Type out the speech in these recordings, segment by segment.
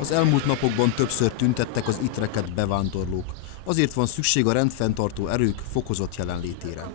Az elmúlt napokban többször tüntettek az itt rekedt bevándorlók. Azért van szükség a rendfenntartó erők fokozott jelenlétére.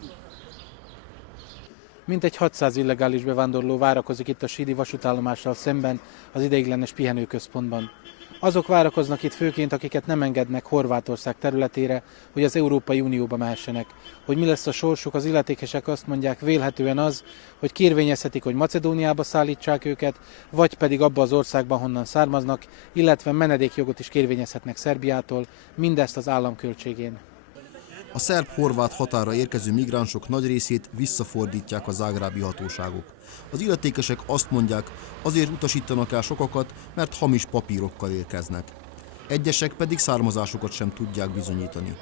Mintegy 600 illegális bevándorló várakozik itt a síri vasútállomással szemben az ideiglenes pihenőközpontban. Azok várakoznak itt főként, akiket nem engednek Horvátország területére, hogy az Európai Unióba mehessenek. Hogy mi lesz a sorsuk, az illetékesek azt mondják, vélhetően az, hogy kérvényezhetik, hogy Macedóniába szállítsák őket, vagy pedig abba az országban, honnan származnak, illetve menedékjogot is kérvényezhetnek Szerbiától, mindezt az állam költségén. A szerb-horvát határa érkező migránsok nagy részét visszafordítják a zágrábi hatóságok. Az illetékesek azt mondják, azért utasítanak el sokakat, mert hamis papírokkal érkeznek. Egyesek pedig származásukat sem tudják bizonyítani.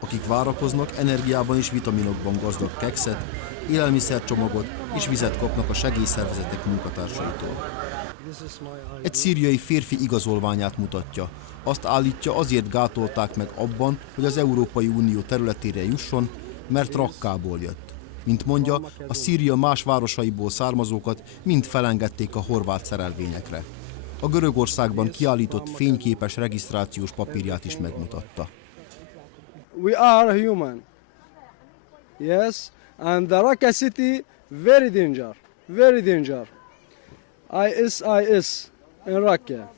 Akik várakoznak, energiában és vitaminokban gazdag kekszet, élelmiszercsomagot és vizet kapnak a segélyszervezetek munkatársaitól. Egy szíriai férfi igazolványát mutatja. Azt állítja, azért gátolták meg abban, hogy az Európai Unió területére jusson, mert Rakkából jött. Mint mondja, a Szíria más városaiból származókat mind felengedték a horvát szerelvényekre. A Görögországban kiállított fényképes regisztrációs papírját is megmutatta. We are human. Yes, and the Raqqa city very danger, very danger. IS in Raqqa.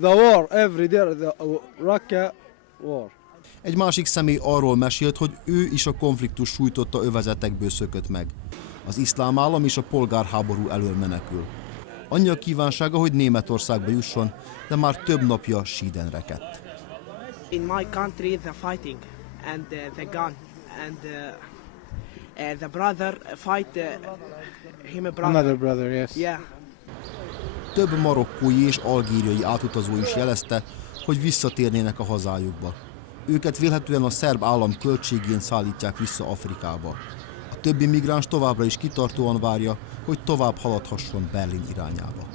The war every day, the Raqqa war. Egy másik személy arról mesélt, hogy ő is a konfliktus sújtotta övezetekből szökött meg. Az iszlám állam és a polgárháború elől menekül. Annyi a kívánsága, hogy Németországba jusson, de már több napja síden rekedt. In my country the fighting and the gun and the brother fight him a brother. Another brother, yes. Yeah. Több marokkói és algériai átutazó is jelezte, hogy visszatérnének a hazájukba. Őket vélhetően a szerb állam költségén szállítják vissza Afrikába. A többi migráns továbbra is kitartóan várja, hogy tovább haladhasson Berlin irányába.